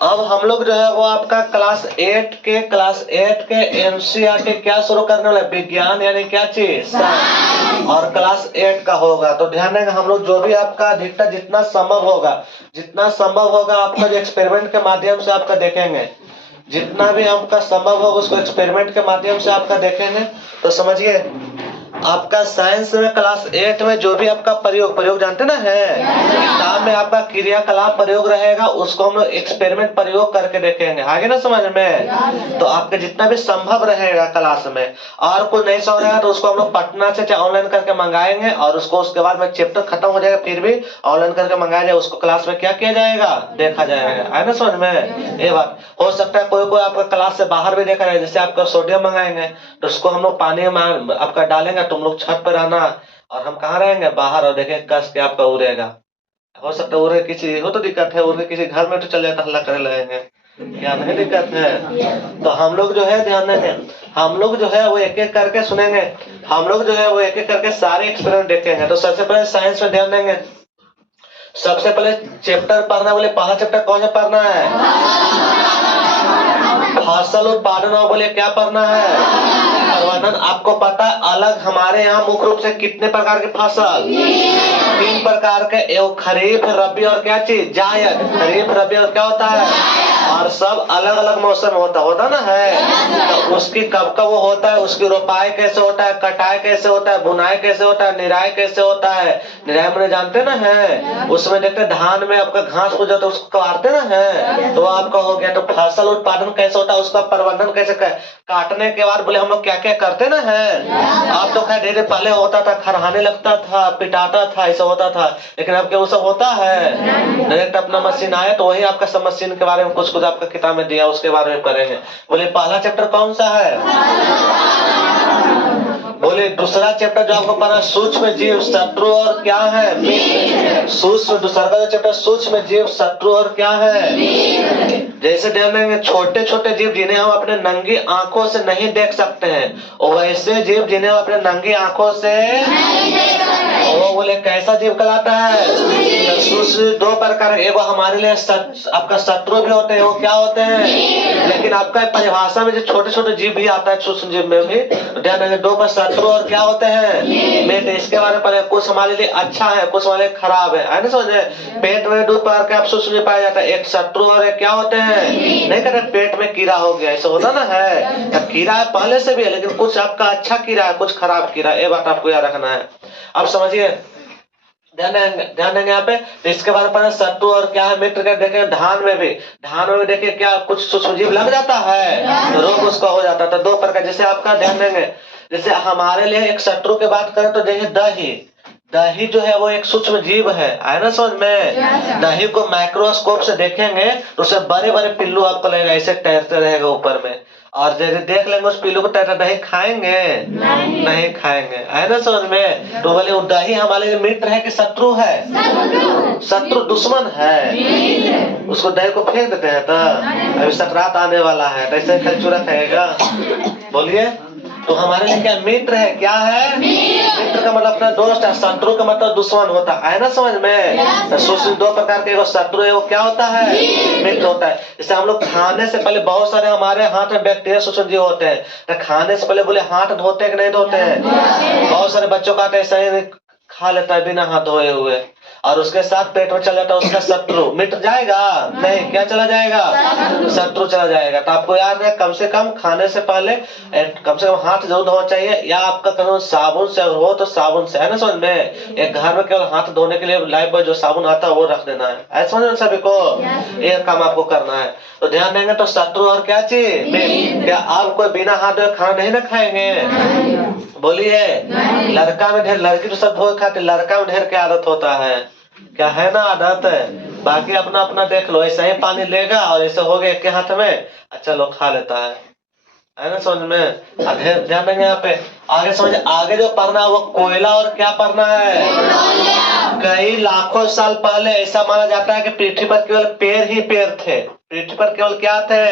अब हम लोग जो है वो आपका क्लास 8 के एनसीईआरटी क्या शुरू करने वाले, विज्ञान यानी क्या चीज, साइंस। और क्लास 8 का होगा तो ध्यान देंगे हम लोग जो भी आपका अधिकतर जितना संभव होगा आपका जो एक्सपेरिमेंट के माध्यम से आपका देखेंगे, जितना भी आपका संभव होगा उसको एक्सपेरिमेंट के माध्यम से आपका देखेंगे। तो समझिए आपका साइंस में क्लास 8 में जो भी आपका प्रयोग जानते ना है, किताब में आपका क्रियाकलाप प्रयोग रहेगा, उसको हम लोग एक्सपेरिमेंट प्रयोग करके देखेंगे, आगे ना समझ में। तो आपके जितना भी संभव रहेगा क्लास में, और कोई नहीं समझ रहेगा तो उसको हम लोग पटना से चाहे ऑनलाइन करके मंगाएंगे, और उसको उसके बाद में चैप्टर खत्म हो जाएगा फिर भी ऑनलाइन करके मंगाया जाए, उसको क्लास में क्या किया जाएगा, देखा जाएगा, है ना समझ में। ये बात हो सकता है कोई आपका क्लास से बाहर भी देखा जाए, जैसे आपका सोडियम मंगाएंगे तो उसको हम लोग पानी में आपका डालेंगे, तुम लोग छत पर रहना और हम कहाँ रहेंगे, बाहर, और देखें कस के आपका उड़ेगा। हो सकता है उड़े किसी हो तो दिक्कत है, उड़े किसी घर में तो चल जाता, हल्ला करने लगेंगे, क्या नहीं दिक्कत है। तो हम लोग जो है ध्यान देंगे, हम लोग जो है वो एक एक करके सुनेंगे, हम लोग जो है वो एक एक करके सारे एक्सपेरिमेंट देखेंगे। तो सबसे पहले साइंस में ध्यान देंगे, सबसे पहले चैप्टर पढ़ना, बोले पहला चैप्टर कौन सा पढ़ना है, फसल उत्पादन, और बोले क्या पढ़ना है, प्रबंधन। आपको पता है अलग हमारे यहाँ मुख्य रूप से कितने प्रकार के फसल, 3 प्रकार के, एक खरीफ, रबी और क्या चीज, जायद। खरीफ, रबी और क्या होता है, और सब अलग अलग मौसम होता ना है। तो उसकी कब कब वो होता है, उसकी रोपाई कैसे होता है, कटाई कैसे होता है, बुनाई कैसे होता है, निराई कैसे होता है। निराई मैंने जानते ना है, उसमें देखते धान में आपका घास हो जाता है उसको काटते ना है, तो आपका हो गया। तो फसल उत्पादन कैसे होता है, उसका प्रबंधन कैसे काटने के बाद बोले हम लोग क्या क्या करते ना है। आप तो खैर धीरे पहले होता था, खरहाने लगता था, पिटाता था, ऐसा होता था, लेकिन अब क्या वो सब होता है, डायरेक्ट अपना मशीन आए। तो वही आपका सब मशीन के बारे में कुछ आपका किताब में दिया, उसके बारे में करेंगे। बोले पहला चैप्टर कौन सा है, बोले दूसरा चैप्टर जो आपको पढ़ा सूक्ष्म जीव, शत्रु और क्या है, मित्र। सूक्ष्म, दूसरा का चैप्टर सूक्ष्म जीव, शत्रु और क्या है। जैसे ध्यान देंगे छोटे छोटे जीव जिन्हें हम अपने नंगी आंखों से नहीं देख सकते हैं, और वैसे जीव जिन्हें हम अपने नंगी आंखों से वो बोले कैसा जीव कहलाता है। सूक्ष्म 2 प्रकार, एगो हमारे लिए आपका शत्रु भी होते हैं, वो क्या होते हैं, लेकिन आपका परिभाषा में जो छोटे छोटे जीव भी आता है सूक्ष्म जीव में भी, ध्यान देंगे 2 शत्रु और क्या होते हैं, मित्र। इसके बारे में पढ़े, कुछ हमारे लिए अच्छा है, कुछ हमारे लिए खराब है ना समझे। पेट में 2 प्रकार के आप सूक्ष्म जीव पाया जाता है, एक शत्रु और एक क्या होते हैं, नहीं कहते पेट में कीड़ा हो गया, ऐसा होता ना है। तब कीड़ा है पहले से भी है, लेकिन कुछ आपका अच्छा कीड़ा है, कुछ खराब कीड़ा, ये बात आपको याद रखना है। अब समझिए ध्यान देंगे यहाँ पे। तो इसके बारे में शत्रु और क्या है, मित्र का देखें। धान में भी देखिए क्या कुछ सूक्ष्मजीव लग जाता है तो रोग उसका हो जाता है। तो 2 प्रकार, जैसे आपका ध्यान देंगे, जैसे हमारे लिए एक शत्रु की बात करें तो देखिए दही जो है वो एक सूक्ष्म जीव है, आया ना समझ में। दही को माइक्रोस्कोप से देखेंगे तो उसे बड़े बड़े पिल्लू आपको लगेगा, ऐसे तैरते रहेगा ऊपर में, और जैसे देख लेंगे उस पिल्लू को तैरता, दही खाएंगे नहीं खाएंगे, है ना समझ में। तो बोले वो दही हमारे लिए मित्र है कि शत्रु है, शत्रु दुश्मन है, उसको दही को फेंक देते हैं। तो अभी सकरात आने वाला है, तो ऐसे खजूरा खाएगा, बोलिए। तो हमारे लिए क्या मित्र है, क्या है, मित्र का मतलब अपना दोस्त है, शत्रु का मतलब दुश्मन होता है ना समझ में। सूक्ष्म 2 प्रकार के, शत्रु है वो क्या होता है, मित्र होता है। जैसे हम लोग खाने से पहले बहुत सारे हमारे हाथ में बैक्टीरिया सूक्ष्म जीव होते हैं, तो खाने से पहले बोले हाथ धोते हैं कि नहीं धोते हैं। बहुत सारे बच्चों का ऐसा खा लेता है बिना हाथ धोए हुए, और उसके साथ पेट में चला जाता है उसका शत्रु, मिट जाएगा नहीं, क्या चला जाएगा, शत्रु चला जाएगा। तो आपको याद है कम से कम खाने से पहले कम से कम हाथ जरूर धोना चाहिए, या आपका कहीं साबुन से हो तो साबुन से, है ना समझ में। एक घर में केवल हाथ धोने के लिए लाइफ बॉय जो साबुन आता है वो रख देना है, ऐसा समझ सभी को, ये काम आपको करना है। तो ध्यान देंगे तो शत्रु और क्या चीज, क्या आप कोई बिना हाथ धोए खाना नहीं ना खाएंगे, बोलिए। लड़का में ढेर, लड़की तो सब धोए खाते, लड़का में ढेर क्या आदत होता है, क्या है ना आदत है। बाकी अपना अपना देख लो, ऐसा ही पानी लेगा और ऐसे हो गया एक के हाथ में, अच्छा लोग खा लेता है ना समझ में। ध्यान देंगे यहाँ पे, आगे समझ, आगे जो पढ़ना है वो कोयला और क्या पढ़ना है। कई लाखों साल पहले ऐसा माना जाता है कि पृथ्वी पर केवल पेड़ ही पेड़ थे, पृथ्वी पर केवल क्या थे,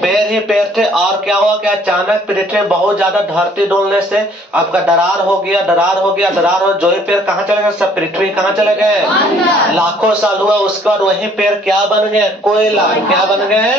पैर ही पैर थे, और क्या हुआ कि अचानक पृथ्वी में बहुत ज्यादा धरती डोलने से आपका दरार हो गया, दरार हो गया, दरार हो, जो ही पेड़ कहाँ चले गए, सब पृथ्वी कहाँ चले गए, लाखों साल हुआ। उसके बाद वही पेड़ क्या बन गए, कोयला, क्या बन गए,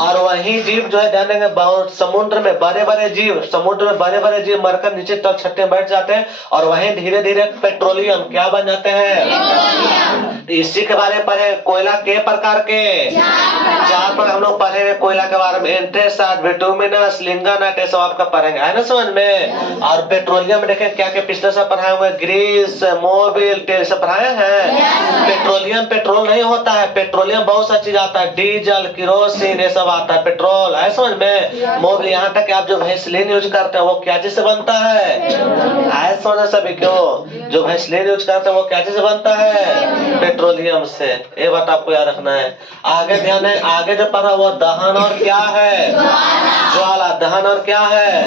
और वही जीव जो है ध्यान देंगे, बहुत समुद्र में बड़े बड़े जीव, समुद्र में बड़े बड़े जीव मरकर नीचे तल छत्ते बैठ जाते हैं, और वही धीरे धीरे पेट्रोलियम क्या बन जाते हैं। इसी के बारे में पढ़े, कोयला के प्रकार के, 4 पर हम लोग पढ़ेंगे कोयला के बारे में, एंथ्रेसाइट, बिटुमिनस, लिग्नाइट, ये सब आपका पढ़ेंगे, है ना समझ में। और पेट्रोलियम में देखें क्या क्या पिछले सब पढ़ाए हुए, ग्रीस, मोबिल, तेल सब पढ़ाए हैं। पेट्रोलियम पेट्रोल नहीं होता है, पेट्रोलियम बहुत सा चीज आता है, डीजल, किरोसिन, ये सब आता है, पेट्रोल, है समझ में। मोबिल, यहाँ तक आप जो वैसलीन यूज करते हैं वो क्या चीज से बनता है, समझ सभी क्यों, जो वैसलीन यूज करते हैं वो क्या चीज से बनता है, पेट्रोलियम से। ये बात आपको याद रखना है। आगे ध्यान है, आगे जो पढ़ा वो दहन और क्या है, ज्वाला, दहन और क्या है,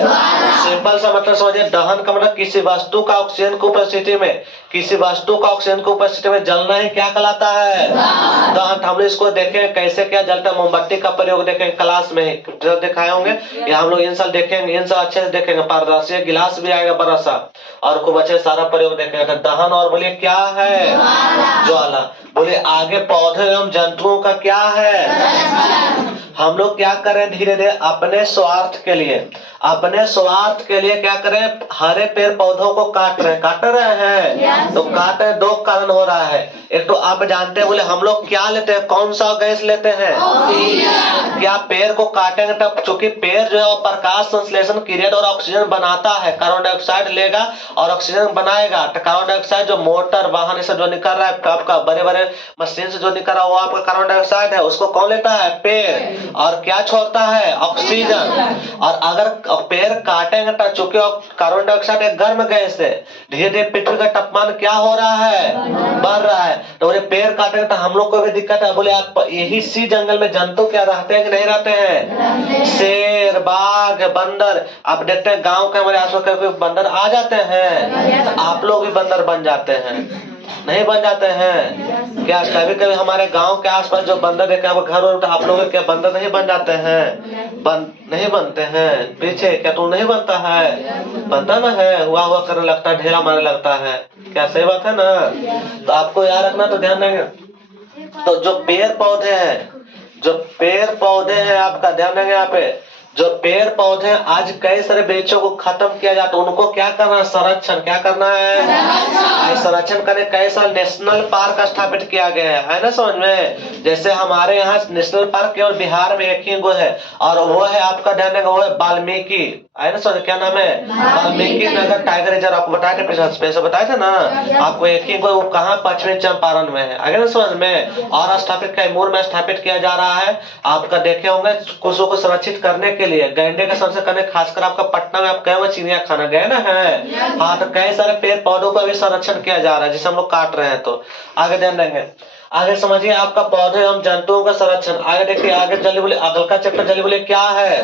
सिंपल सा मतलब समझिए, दहन का मतलब किसी वस्तु का ऑक्सीजन की उपस्थिति में, किसी वस्तु का ऑक्सीजन की उपस्थिति में जलना ही क्या कहलाता है, दहन। हम लोग इसको देखें कैसे क्या जलता है, मोमबत्ती का प्रयोग देखेंगे क्लास में दिखाए होंगे, या हम लोग इन साल देखेंगे, इन साल अच्छे से देखेंगे, पारदर्शी गिलास भी आएगा बड़ा सा, और खूब अच्छे सारा प्रयोग देखेंगे। दहन और बोलिए क्या है, ज्वाला। बोले आगे पौधे एवं जंतुओं का क्या है, हम लोग क्या करें धीरे धीरे अपने स्वार्थ के लिए, अपने स्वार्थ के लिए क्या करें, हरे पेड़ पौधों को काट रहे हैं। तो काट रहे, 2 कारण हो रहा है। एक तो आप जानते हैं, बोले हम लोग क्या लेते हैं, कौन सा गैस लेते हैं, क्या पेड़ को काटेंगे तब, चूंकि पेड़ जो है प्रकाश संश्लेषण क्रिया और ऑक्सीजन बनाता है, कार्बन डाइऑक्साइड लेगा और ऑक्सीजन बनाएगा। तो कार्बन डाइऑक्साइड जो मोटर वाहन से जो निकल रहा है, आपका बड़े बड़े मशीन से जो निकल रहा है वो आपका कार्बन डाइऑक्साइड है, उसको कौन लेता है, पेड़, और क्या छोड़ता है, ऑक्सीजन। और अगर पेड़ काटेंगे तो चूंकि कार्बन डाइऑक्साइड एक गर्म गैस है, धीरे धीरे पृथ्वी का तापमान क्या हो रहा है, बढ़ रहा है। तो बोले पेड़ काटेंगे तो हम लोग को भी दिक्कत है। बोले आप यही सी जंगल में जंतु क्या रहते हैं कि नहीं रहते हैं, शेर, बाघ, बंदर। आप देखते हैं गांव के हमारे आसपास कोई बंदर आ जाते हैं, तो आप लोग भी बंदर बन जाते हैं, नहीं बन जाते हैं क्या। कभी कभी हमारे गांव के आसपास जो बंदर देखे घर, तो आप लोग क्या बंदर नहीं बन जाते हैं, नहीं बनते हैं पीछे, क्या तू नहीं बनता है, बनता ना है, हुआ करने लगता है, ढेला मारने लगता है, क्या सही बात है ना। तो आपको याद रखना, तो ध्यान देंगे। तो जो पेड़ पौधे हैं, जो पेड़ पौधे हैं आपका ध्यान देंगे, यहाँ पे जो पेड़ पौधे आज कई सारे वृक्षों को खत्म किया जाता है, उनको क्या करना है, संरक्षण, क्या करना है, संरक्षण करने कई सारे नेशनल पार्क स्थापित किया गया है ना समझ में। जैसे हमारे यहाँ नेशनल पार्क केवल बिहार में एक ही गो है, और वो है आपका ध्यान देंगे, वो है वाल्मीकि, है ना समझ, क्या नाम है, वाल्मीकि नगर टाइगर रिजर्व। आपको बताए थे, बताए थे ना आपको, एक ही गो कहाँ, पश्चिमी चंपारण में है, आगे ना समझ में। और स्थापित कैमूर में स्थापित किया जा रहा है। आपका देखे होंगे कुछ को संरक्षित करने के लिए गैंडे का संरक्षण करने, खासकर आपका पटना में आप गए हुए चिड़िया खाना गए ना है, हाँ, तो कई सारे पेड़ पौधों का भी संरक्षण किया जा रहा है, जिसे हम लोग काट रहे हैं। तो आगे ध्यान देंगे, आगे समझिए आपका पौधे एवं जंतुओं का संरक्षण। आगे देखिए, आगे जल्दी बोले, अगल का चैप्टर जल्दी बोले क्या है,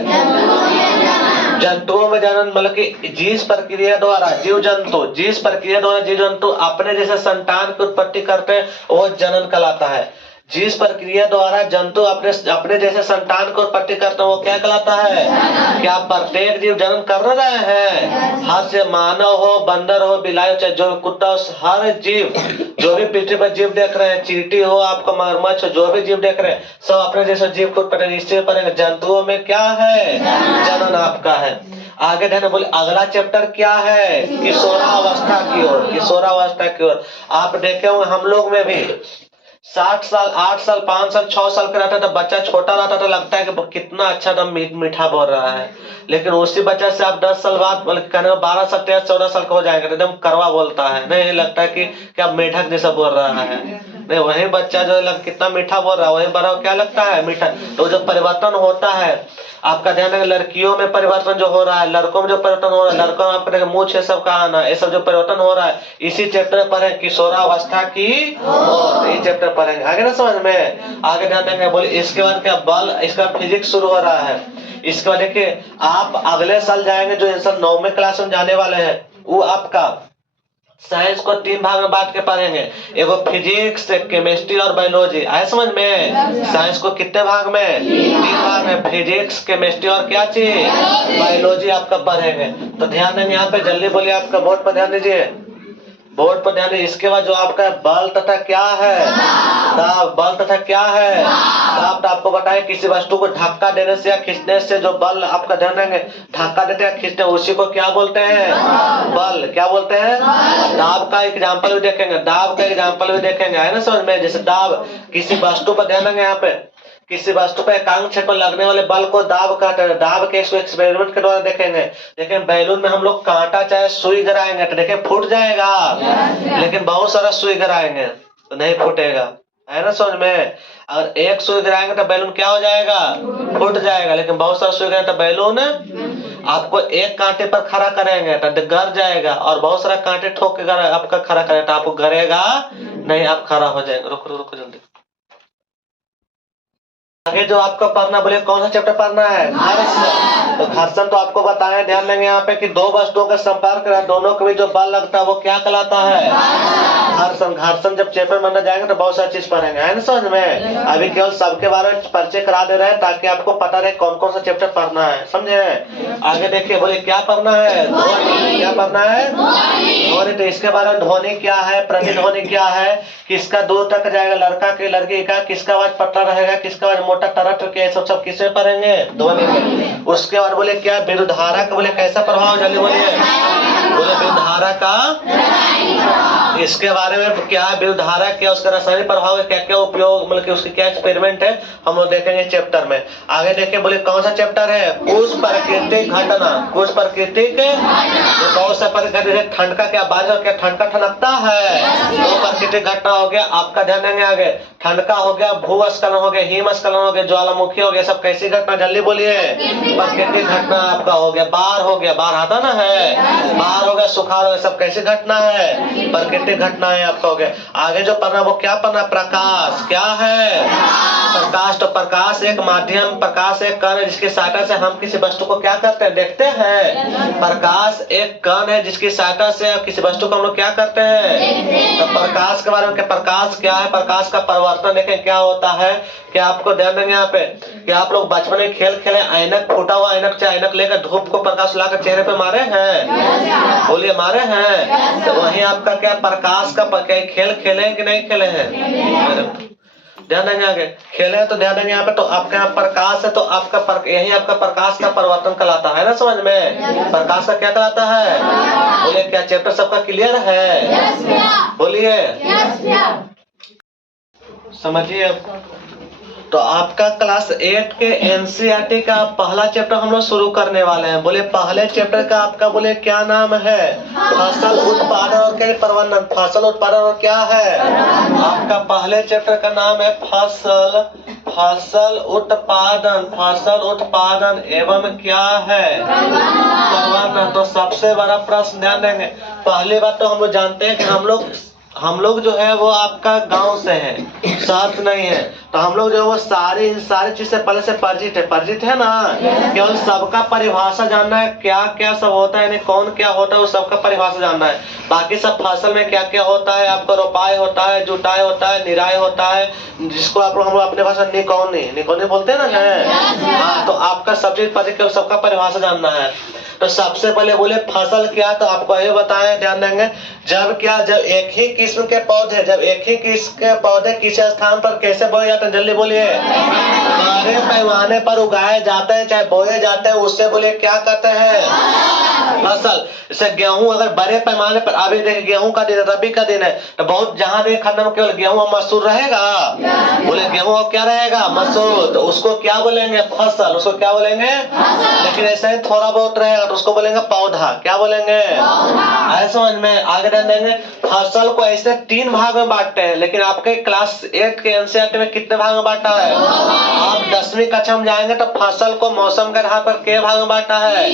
जंतुओं में जनन, मतलब कि जिस प्रक्रिया द्वारा जीव जंतु, जिस प्रक्रिया द्वारा जीव जंतु अपने जैसे संतान की उत्पत्ति करते हैं वो जनन कहलाता है। जिस प्रक्रिया द्वारा जंतु अपने जैसे संतान को उत्पत्ति करते हैं वो क्या कहलाता है। क्या प्रत्येक जीव जन्म कर रहे हैं, हर से मानव हो, बंदर हो, बिलाई हो, चाहे जो कुत्ता हो, हर जीव, जो भी पृथ्वी पर जीव देख रहे हैं, चींटी हो, आपका मगरमच्छ हो, जो भी जीव देख रहे हैं, सब अपने जैसे जीव को उत्पत्ति, इससे पर जंतुओं में क्या है, जनन आपका है। आगे ध्यान बोले, अगला चैप्टर क्या है, किशोरावस्था की ओर, किशोरावस्था की ओर। आप देखे होंगे हम लोग में भी 7 साल, 8 साल, 5 साल, 6 साल का रहता था, बच्चा छोटा रहता था, लगता है कि कितना अच्छा दम मीठा बोल रहा है। लेकिन उसी बच्चा से आप 10 साल बाद, मतलब कहने 12 साल, 13, 14 साल का हो जाएगा, एकदम कड़वा बोलता है, नहीं लगता है कि क्या मेढक जैसा बोल रहा है। नहीं, वही बच्चा जो है कितना मीठा बोल रहा है, वही बड़ा क्या लगता है, मीठा। तो जो परिवर्तन होता है आपका ध्यान है, लड़कियों में परिवर्तन जो हो रहा है, लड़कों में जो परिवर्तन हो रहा है, लड़कों में आपका मुंह छे सब का आना, ये सब जो परिवर्तन हो रहा है, इसी चैप्टर पर है किशोरावस्था की ओर, ये चैप्टर पढ़ेंगे। आगे ना समझ में, आगे ध्यान देंगे। बोले इसके बाद क्या, बल, इसका फिजिक्स शुरू हो रहा है। इसके बाद देखिए, आप अगले साल जाएंगे, जो इंसान 9वीं क्लास में जाने वाले हैं, वो आपका साइंस को 3 भाग में बांट के पढ़ेंगे। एगो फिजिक्स, केमिस्ट्री और बायोलॉजी। आए समझ में? साइंस को कितने भाग में? 3 भाग में। फिजिक्स, केमिस्ट्री और क्या चीज? बायोलॉजी आपका पढ़ेंगे। तो ध्यान देंगे यहाँ पे, जल्दी बोलिए, आपका बोर्ड पर ध्यान दीजिए, बोर्ड पर ध्यान दीजिए। इसके बाद जो आपका बल तथा क्या है? दाब। बल तथा क्या है? दाब। तो आपको बताए किसी वस्तु को धक्का देने से या खींचने से जो बल आपका, ध्यान देंगे, धक्का देते हैं खींचते हैं, उसी को क्या बोलते हैं? बल। क्या बोलते हैं? दाब का एग्जाम्पल भी देखेंगे, दाब का एग्जाम्पल भी देखेंगे, है ना समझ में? जैसे दाब, किसी वस्तु पर, ध्यान देंगे यहाँ पे, किसी वस्तु पर एकांक क्षेत्र पर लगने वाले बल को दाब कहते हैं। दाब के इसको एक्सपेरिमेंट के द्वारा देखेंगे। देखिए बैलून में हम लोग कांटा चाहे सुई गिराएंगे तो देखिए फूट जाएगा, लेकिन बहुत सारा सुई गिराएंगे तो नहीं फूटेगा, है ना समझ में? अगर एक सुई गिराएंगे तो बैलून क्या हो जाएगा? फूट जाएगा। लेकिन बहुत सारा सुई गिराएंगे तो बैलून, आपको एक कांटे पर खड़ा करेंगे तो गिर जाएगा, और बहुत सारा कांटे ठोक के आपका खड़ा करेंगे तो आपको गिरेगा नहीं, आप खड़ा हो जाएंगे। रुको रुको जल्दी। आगे जो आपको पढ़ना, बोले कौन सा चैप्टर पढ़ना है? घर्षण। तो घर्षण तो आपको बताएं, ध्यान देंगे यहाँ पे कि दो वस्तुओं का संपर्क रहा, दोनों के बीच जो बल लगता है वो क्या कहलाता है? घर्षण। घर्षण जब चैप्टर बनने जाएंगे तो बहुत सारी चीज पढ़ेंगे, है ना समझ में? अभी केवल सबके बारे में परिचय करा दे रहे हैं ताकि आपको पता रहे कौन कौन सा चैप्टर पढ़ना है, समझे? आगे देखिए, बोले क्या पढ़ना है? ध्वनि। क्या पढ़ना है? ध्वनि। तो इसके बारे में ध्वनि क्या है, प्रतिध्वनि क्या है, किसका दूर तक जाएगा, लड़का के लड़की का, किसका आवाज पतला रहेगा, किसका आवाज मोटा तरट के, सब किसमें पढ़ेंगे? ध्वनि में। उसके बाद बोले क्या? विद्युतधारा का बोले कैसा प्रभाव, जल्दी बोलिए। बोले विद्युतधारा का, इसके बारे में क्या है विद्युतधारा, क्या उसका रासायनिक प्रभाव है, क्या क्या उपयोग, मतलब कि उसकी क्या एक्सपेरिमेंट है, हम लोग देखेंगे चैप्टर में। आगे देखिए, बोले कौन सा चैप्टर है? कुछ प्राकृतिक घटना। कुछ प्राकृतिक, कौन सा प्राकृतिक? ठंड का क्या बारिश, क्या ठंड का ठनकता है, तो प्राकृतिक घटना हो गया आपका। ध्यान देंगे आगे, ठंड का हो गया, भूस्खलन हो गया, हिमस्खलन हो गया, ज्वालामुखी हो गया, सब कैसी घटना, जल्दी बोलिए। प्राकृतिक घटना आपका हो गया। बाढ़ हो गया, बाढ़ आता ना है, बाढ़ हो गया, सुखाड़ हो गया, सब कैसी घटना है? प्राकृतिक घटना है आपका हो गया। आगे जो पढ़ना वो क्या पढ़ना? प्रकाश। क्या है? प्रकाश। तो प्रकाश एक माध्यम, प्रकाश एक कण है जिसकी सहायता से हम किसी वस्तु को क्या करते हैं? देखते हैं। प्रकाश एक कण है जिसकी सहायता से किसी वस्तु को हम लोग क्या करते हैं? तो प्रकाश के बारे में, प्रकाश क्या है? प्रकाश का परिवर्तन देखें क्या होता है। क्या आपको ध्यान देंगे यहाँ पे कि आप लोग बचपन में खेल खेले, ऐनक, फूटा हुआ ऐनक चाहे ऐनक लेकर धूप को प्रकाश लाकर चेहरे पे मारे हैं? बोलिए, मारे हैं? तो वही आपका क्या प्रकाश का खेल खेले कि नहीं खेले हैं? ध्यान देंगे आगे, खेले हैं तो ध्यान देंगे यहाँ पे। तो आपका यहाँ प्रकाश है तो आपका यही आपका प्रकाश का परिवर्तन कहलाता है ना समझ में? प्रकाश का क्या कहलाता है? बोलिए, क्या चैप्टर सबका क्लियर है? बोलिए, समझिए। तो आपका क्लास 8 के एनसीईआरटी का पहला चैप्टर हम लोग शुरू करने वाले हैं। बोले पहले चैप्टर का आपका बोले क्या नाम है? फसल उत्पादन और क्या प्रबंधन। फसल उत्पादन और क्या है? आपका पहले चैप्टर का नाम है फसल उत्पादन। फसल उत्पादन एवं क्या है? प्रबंधन। तो सबसे बड़ा प्रश्न ध्यान देंगे, पहली बात तो हम लोग जानते हैं कि हम लोग जो है वो आपका गांव से है, शहर से नहीं है। तो हम लोग जो है वो सारी चीज से पहले से परिचित है ना। केवल सबका परिभाषा जानना है, क्या क्या सब होता है, यानी कौन क्या होता है, वो सबका परिभाषा जानना है। बाकी सब फसल में क्या क्या होता है, आपका रोपाई होता है, जुताई होता है, निराई होता है, जिसको हम लोग अपने भाषा निकौनी बोलते हैं ना है। हाँ, तो आपका सब चीज परिचित, सबका परिभाषा जानना है। तो सबसे पहले बोले फसल क्या, तो आपको ये बताएं, ध्यान देंगे, जब एक ही किस्म के पौधे किसी स्थान पर कैसे बोए जाते हैं, जल्दी बोलिए। बड़े पैमाने पर उगाए जाते हैं चाहे बोए जाते हैं, उससे बोलिए क्या कहते हैं? फसल। जैसे गेहूं अगर बड़े पैमाने पर, अभी देखिए गेहूं का दिन है, रबी का दिन है, तो बहुत जहां भी खंड में केवल गेहूं और मसूर रहेगा। बोले गेहूं और क्या रहेगा? मसूर। तो उसको क्या बोलेंगे? फसल। उसको क्या बोलेंगे? लेकिन ऐसा ही थोड़ा बहुत रहेगा तो उसको बोलेंगे पौधा। क्या बोलेंगे? ऐसे समझ में आगे ध्यान देंगे। फसल को ऐसे 3 भाग में बांटते हैं, लेकिन आपके क्लास 8 के एनसीईआरटी में कितने भाग में बांटा है? आप 10वीं कक्षा में जाएंगे तो फसल को मौसम के आधार पर कितने भाग में बांटा है?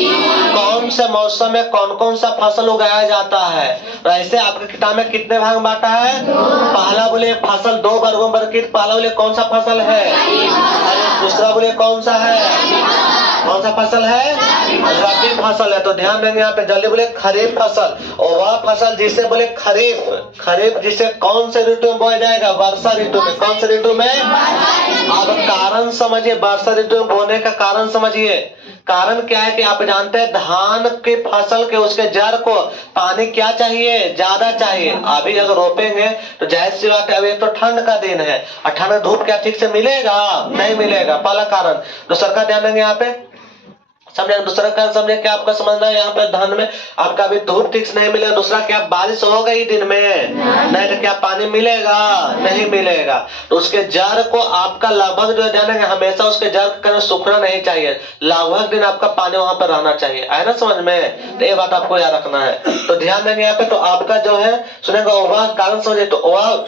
कौन से मौसम में कौन कौन सा फसल उगाया जाता है। तो ऐसे आपके किताब में कितने भाग में बांटा है? पहला बोले फसल 2 वर्गों में वर्गीकृत। पहला बोले कौन सा फसल है, दूसरा बोले कौन सा है, कौन सा फसल है? रबी फसल है। तो ध्यान देंगे यहाँ पे, जल्दी बोले खरीफ फसल। और वह फसल जिसे बोले खरीफ, खरीफ जिसे कौन से ऋतु में बोया जाएगा? वर्षा ऋतु में। कौन से ऋतु में? अब कारण समझिए, वर्षा ऋतु में बोने का कारण समझिए। कारण क्या है कि आप जानते हैं धान के फसल के उसके जड़ को पानी क्या चाहिए? ज्यादा चाहिए। अभी अगर रोपेंगे तो जाहिर सी बात है, अभी एक तो ठंड का दिन है और ठंड में धूप क्या ठीक से मिलेगा? नहीं मिलेगा, पहला कारण। दूसरा का ध्यान देंगे यहाँ पे, समझे? दूसरा कारण समझे क्या आपका समझना है यहाँ पे? धान में आपका अभी धूप ठीक से नहीं मिलेगा। दूसरा क्या बारिश होगा ही दिन में? नहीं तो क्या पानी मिलेगा? नहीं मिलेगा। तो उसके जड़ को आपका लगभग जो ध्यान देंगे, हमेशा उसके जड़ का सूखना नहीं चाहिए, लगभग दिन आपका पानी वहां पर रहना चाहिए। है ना समझ में? तो ये बात आपको याद रखना है। तो ध्यान देंगे यहाँ पे, तो आपका जो है सुनेगा वह कारण समझे, तो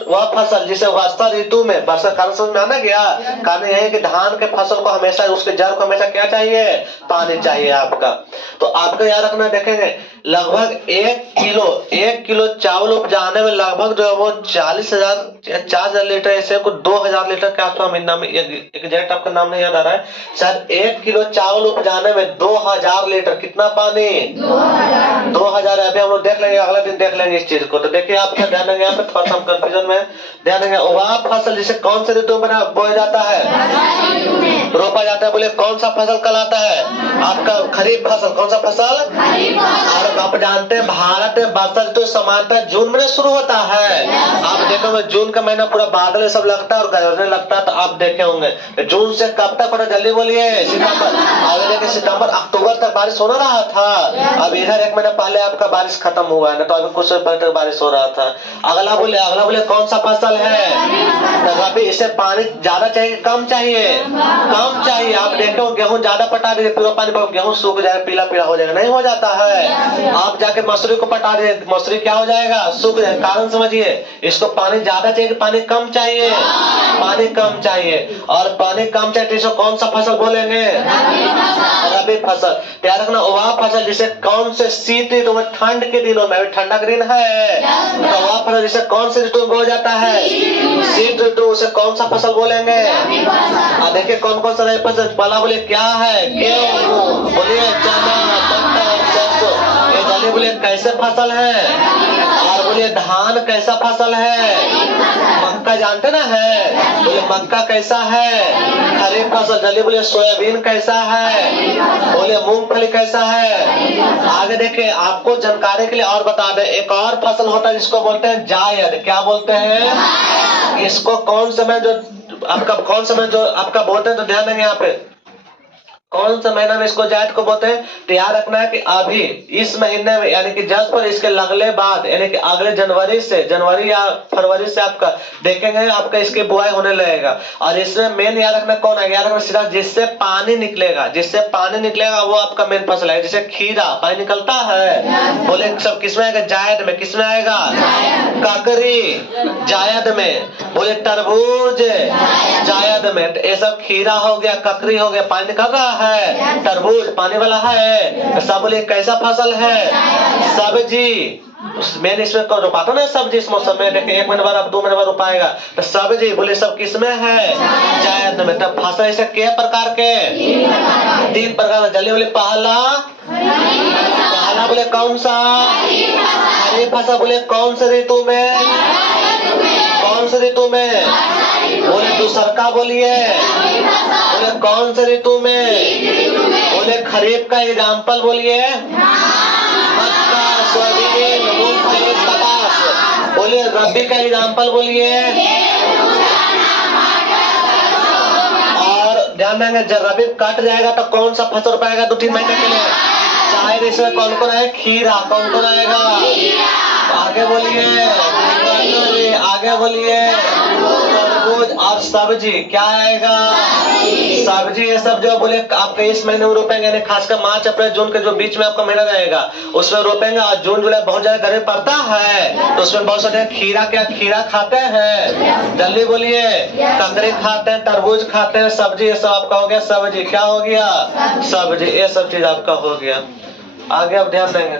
वह फसल जिसे वर्षा ऋतु में, वर्षा कारण समझ में आना गया? कारण यह है कि धान के फसल को हमेशा उसके जड़ को हमेशा क्या चाहिए? पानी चाहिए आपका। तो आपको याद रखना, देखेंगे लगभग 1 किलो चावल उपजाने में लगभग जो है वो 40,000 लीटर, ऐसे कुछ 2,000 लीटर के आसपास, एग्जैक्ट आपका नाम नहीं याद आ रहा है शायद। 1 किलो चावल उपजाने में 2,000 लीटर कितना पानी? 2,000। अभी हम लोग देख लेंगे, अगला दिन देख लेंगे इस चीज को। तो देखिए आपका ध्यान देंगे यहाँ पे, थोड़ा सा हम कंफ्यूजन में ध्यान देंगे। वह फसल जिसे कौन से ऋतु में बोया जाता है? रोपा जाता है। बोले कौन सा फसल कहलाता है? आपका खरीफ फसल। कौन सा फसल? और आप जानते हैं भारत में वर्षा ऋतु सामान्यतः जून में शुरू होता है। आप देखोगे जून का महीना पूरा बादल सब लगता है और गरजने लगता है। तो आप देखे होंगे जून से कब तक होता? जल्दी बोलिए। सितंबर। आगे देखिए सितंबर अक्टूबर तक बारिश होना रहा था। अब इधर 1 महीना पहले आपका बारिश खत्म हुआ है ना, तो अभी कुछ पहले तक बारिश हो रहा था। अगला बोले कौन सा फसल है? रबी। इसे पानी ज्यादा चाहिए कम चाहिए? कम चाहिए। आप देखो गेहूं ज्यादा पटा दीजिए, पूरा पानी गेहूं सूख जाएगा, पीला पीला हो जाएगा, नहीं हो जाता है। आप जाके मसूरी को पटा दीजिए, मसूरी क्या हो जाएगा? सूख जाएगा। कारण समझिए, इसको पानी ज्यादा चाहिए, पानी कम चाहिए? पानी कम चाहिए। और पानी कम चाहिए तो इसको कौन सा फसल बोलेंगे? रबी फसल। याद रखना, वह फसल जिसे कौन से शीत ऋतु में, ठंड के दिनों में, ठंडा का दिन है, तो वह फसल जिसे कौन से ऋतु में बोया जाता है? शीत ऋतु। उसे कौन सा फसल बोलेंगे? देखिए कौन कौन सा फसल। पहला बोले क्या है? गेहूं। बोलिए चना, मक्का, सरसों। ये जल्दी बोलिए कैसे फसल है? और बोलिए धान कैसा फसल है? मक्का जानते ना है? बोले मक्का कैसा है? खरीफ फसल। जल्दी बोलिए सोयाबीन कैसा है? बोले मूंगफली कैसा है? आगे देखिए आपको जानकारी के लिए और बता दें, एक और फसल होता है जिसको बोलते हैं जायद। क्या बोलते हैं? इसको कौन समय जो आपका बोलते हैं, तो ध्यान देंगे यहाँ पे कौन सा महीना में इसको जायद को बोलते हैं। तो याद रखना है कि अभी इस महीने में, यानी कि जस्ट पर इसके लगले बाद, यानी कि अगले जनवरी या फरवरी से आपका देखेंगे आपका इसके बुआई होने लगेगा। और इसमें मेन याद रखना कौन है? याद रखना सीधा जिससे पानी निकलेगा वो आपका मेन फसल है। जैसे खीरा पानी निकलता है, बोले सब किसमें आएगा? जायद में। किसमें आएगा? ककरी जायद में। बोले तरबूज जायद में। ये सब खीरा हो गया, ककरी हो गया, पानी निकल रहा है। तरबूज पानी वाला है। सब बोले कैसा फसल है? सब्जी। मैंने इसमें रोपाता ना सब्जी इस मौसम में, देखिए 1 महीने बाद, अब 2 महीने बाद रोपाएगा। तो सब्जी बोले सब किसमें है? जायद में। तब फसल ऐसे क्या प्रकार के? 3 प्रकार। जल्दी बोले पहला बोले कौन सा? खरीफ फसल। बोले कौन से ऋतु में? कौन से ऋतु में? बोले दूसरा बोलिए। बोले कौन से ऋतु में? बोले खरीफ का एग्जाम्पल बोलिए। मक्का, सोयाबीन, मूंगफली, कपास। बोलिए रबी का एग्जाम्पल बोलिए। और ध्यान देंगे जब रबी कट जाएगा तो कौन सा फसल पाएगा 2-3 महीने के लिए? चाहे इसमें कौन कौन है? खीरा। कौन कौन आएगा? आगे बोलिए। आगे बोलिए। तरबूज और सब्जी। क्या आएगा? सब्जी। ये सब जो बोले आपके इस महीने में रोपेंगे, यानी खासकर मार्च अप्रैल जून के जो बीच में आपका महीना रहेगा उसमें रोपेंगे। और जून जुलाई बहुत ज्यादा गर्मी पड़ता है, तो उसमें बहुत सारे खीरा। क्या खीरा खाते हैं? जल्दी बोलिए। ककड़ी खाते हैं, तरबूज खाते हैं, सब्जी। ये सब आपका हो गया सब्जी। क्या हो गया? सब्जी। ये सब चीज आपका हो गया। आगे अब ध्यान देंगे।